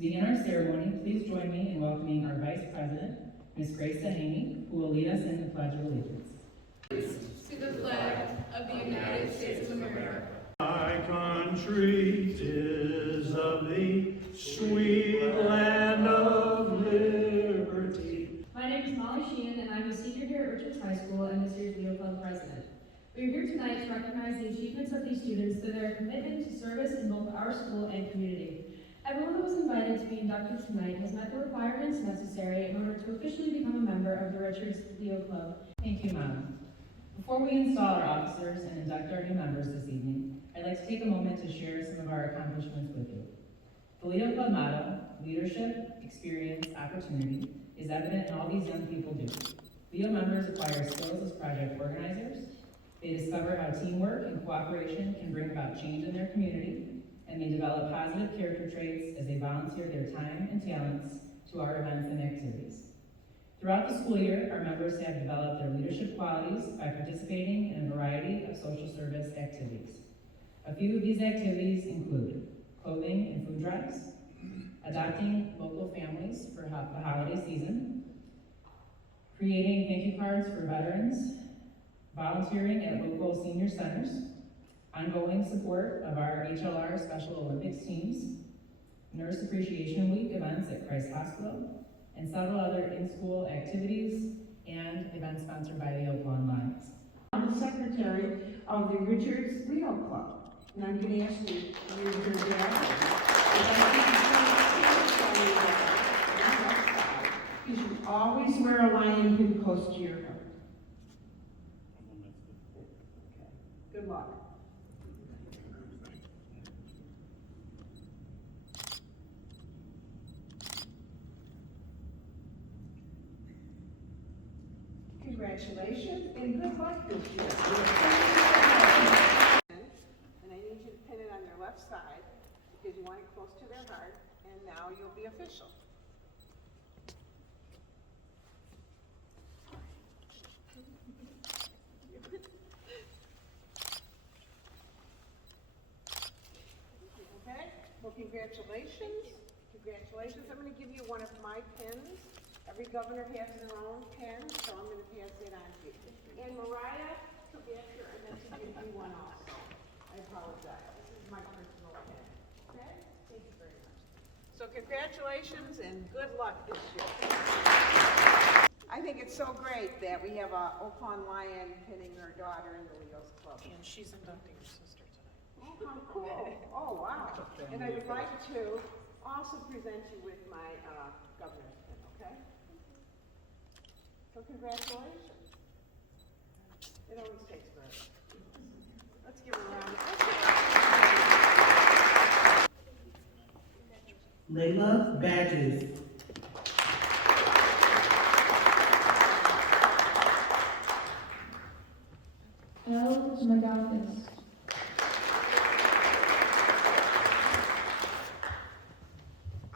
To begin our ceremony, please join me in welcoming our Vice President, Ms. Aine, who will lead us in the Pledge of Allegiance. To the flag of the United States of America. My country is of thee, sweet land of liberty. My name is Sheahan, and I'm a senior here at Richards High School and this year's hlrLeoClub president. We are here tonight to recognize the achievements of these students through their commitment to service in both our school and community. Everyone that was invited to be inducted tonight has met the requirements necessary in order to officially become a member of the Richards hlrLeoClub. Thank you, Mom. Before we install our officers and induct our new members this evening, I'd like to take a moment to share some of our accomplishments with you. The hlrLeoClub motto, leadership, experience, opportunity, is evident in all these young people do. Leo members acquire skills as project organizers. They discover how teamwork and cooperation can bring about change in their community, and they develop positive character traits as they volunteer their time and talents to our events and activities. Throughout the school year, our members have developed their leadership qualities by participating in a variety of social service activities. A few of these activities include clothing and food drives, adopting local families for the holiday season, creating thank you cards for veterans, volunteering at local senior centers, ongoing support of our HLR Special Olympics teams, Nurse Appreciation Week events at Christ Hospital, and several other in-school activities and events sponsored by the Oakland Lions. I'm the secretary of the Richards Leo Club, and I'm going to ask you to raise your hand. You should always wear a lion pin close to your heart. Good luck. Congratulations and good luck this year. And I need you to pin it on their left side because you want it close to their heart, and now you'll be official. Okay? Well, congratulations. Congratulations. I'm going to give you one of my pins. Every governor has their own pen, so I'm going to pass it on to you. And Mariah, come back here. I meant to give you one also. I apologize. This is my personal pen. Okay? Thank you very much. So congratulations and good luck this year. I think it's so great that we have a Oakland Lion pinning her daughter in the Leo's Club. And she's inducting her sister tonight. Oh, how cool. Oh, wow. And I would like to also present you with my governor's pin, okay? So congratulations. It always takes forever. Let's give her a round. Leilah badges. Elle Magafas.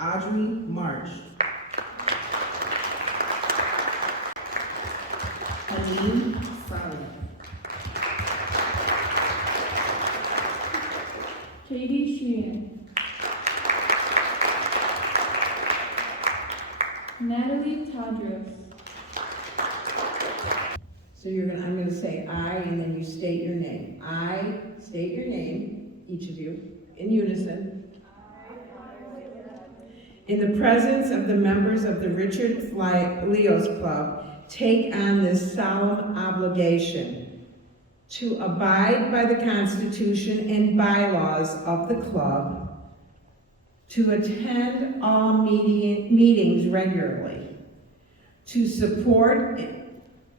Audrey March. Haneen Saleh. Sheahan. Natalia. So I'm going to say I, and then you state your name. I state your name, each of you, in unison. In the presence of the members of the Richards Leo's Club, take on this solemn obligation to abide by the Constitution and bylaws of the club, to attend all meetings regularly, to support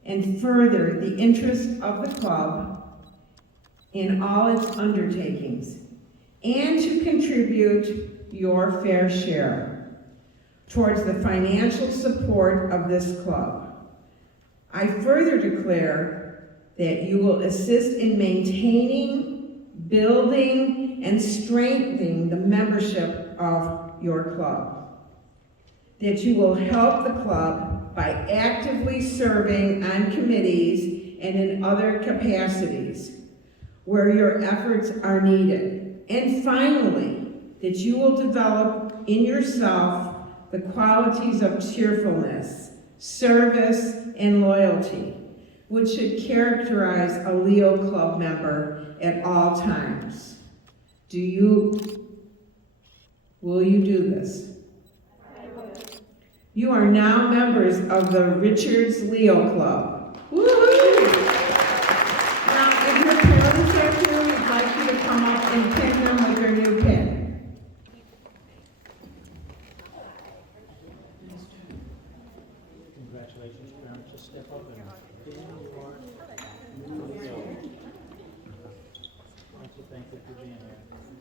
and further the interests of the club in all its undertakings, and to contribute your fair share towards the financial support of this club. I further declare that you will assist in maintaining, building, and strengthening the membership of your club. That you will help the club by actively serving on committees and in other capacities where your efforts are needed. And finally, that you will develop in yourself the qualities of cheerfulness, service, and loyalty, which should characterize a Leo Club member at all times. Will you do this? You are now members of the Richards Leo Club. Woo-hoo! Now, if your parents are here, we'd like you to come up and pin them with your new pin. Congratulations, parents. Just step up and pin your new Leo. Thank you for being here.